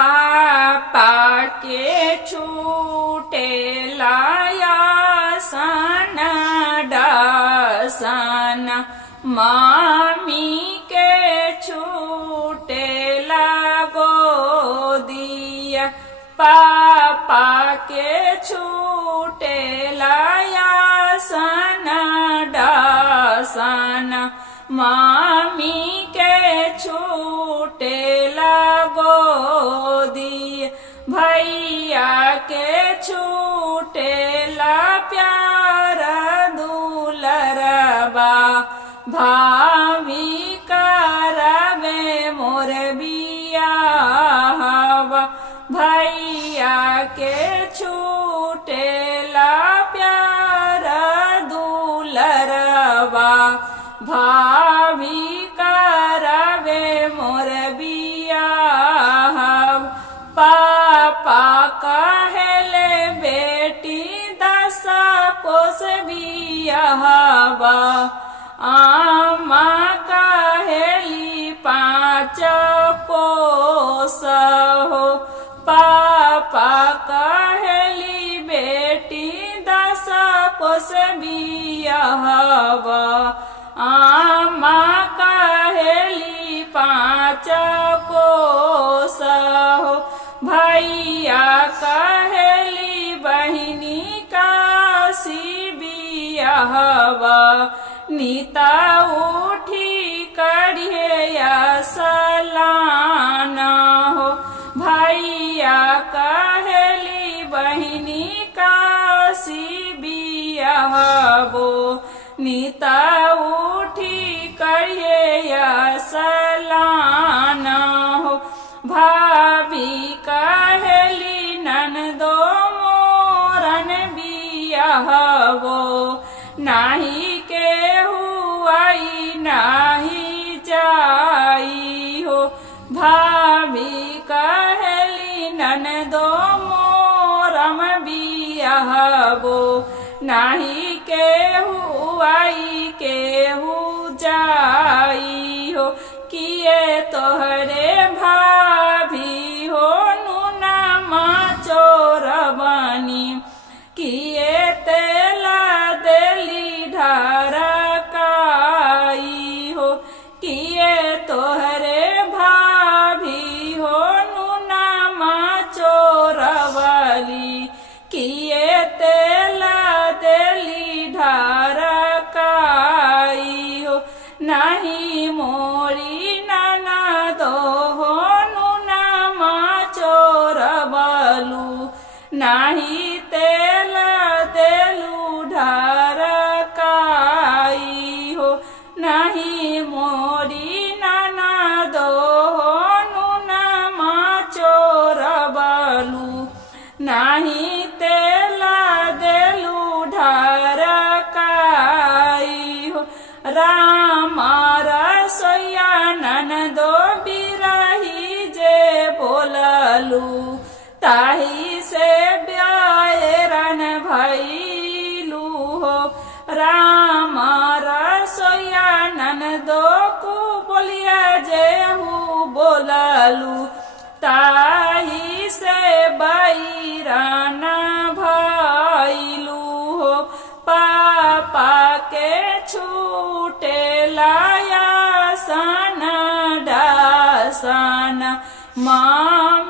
पापा के छूटे लाया सन डासन, मामी के छूटे लागो दिया। पापा के छूटे लाया सन डासन, मामी के छूटे लागो दिया। भैया के छूटे ला प्यार दुलरबा, भाभी करवे मोर बियाहवा। भैया के छूटे ला प्यार दुलरबा, भाभी करवे मोर बियाहवा। पापा कहले बेटी 10 कोस बियाहवा, आमा कहेली 5 कोस हो। पापा कहली बेटी 10 कोस बियाहवा, आमा कहेली 5 कोस हो। भैया कहली बहिनी काशी बियाहवा, नीता उठी करिए सलाना हो। भैया कहली बहिनी काशी बियाहबो, नीता उठी करिए सलाना हो। भाभी कहली ननदो मोरन बियाहबो, नाही केहू आई नाही जाई हो। भाभी कहली ननदो मोरम बियाहबो, नाही केहू आई केहू जाई हो। किए तोहरे भाभी हो नुना चोर बनी, किए तेला देली ढरकाई हो। किए तोहरे भाभी हो नुना चोरवली, किए तेला देली ढरकाई हो। नहीं मोरी ननदो हो नुना चोरवलू, नाही तेल देलू ढरकाई हो। नहीं मोरी ननदो हो नुना चोरवलू, नाही तेल देलू ढरकाई हो। रामा रसोया ननदो बिरही जे बोललू, ताही से ब्यायरन भैलू हो। रामा रसोया ननदो को बोलिया जे हूँ बोललू, ताही से बैरन भैलू हो। पापा के छूटे लाया सन डासन, मामी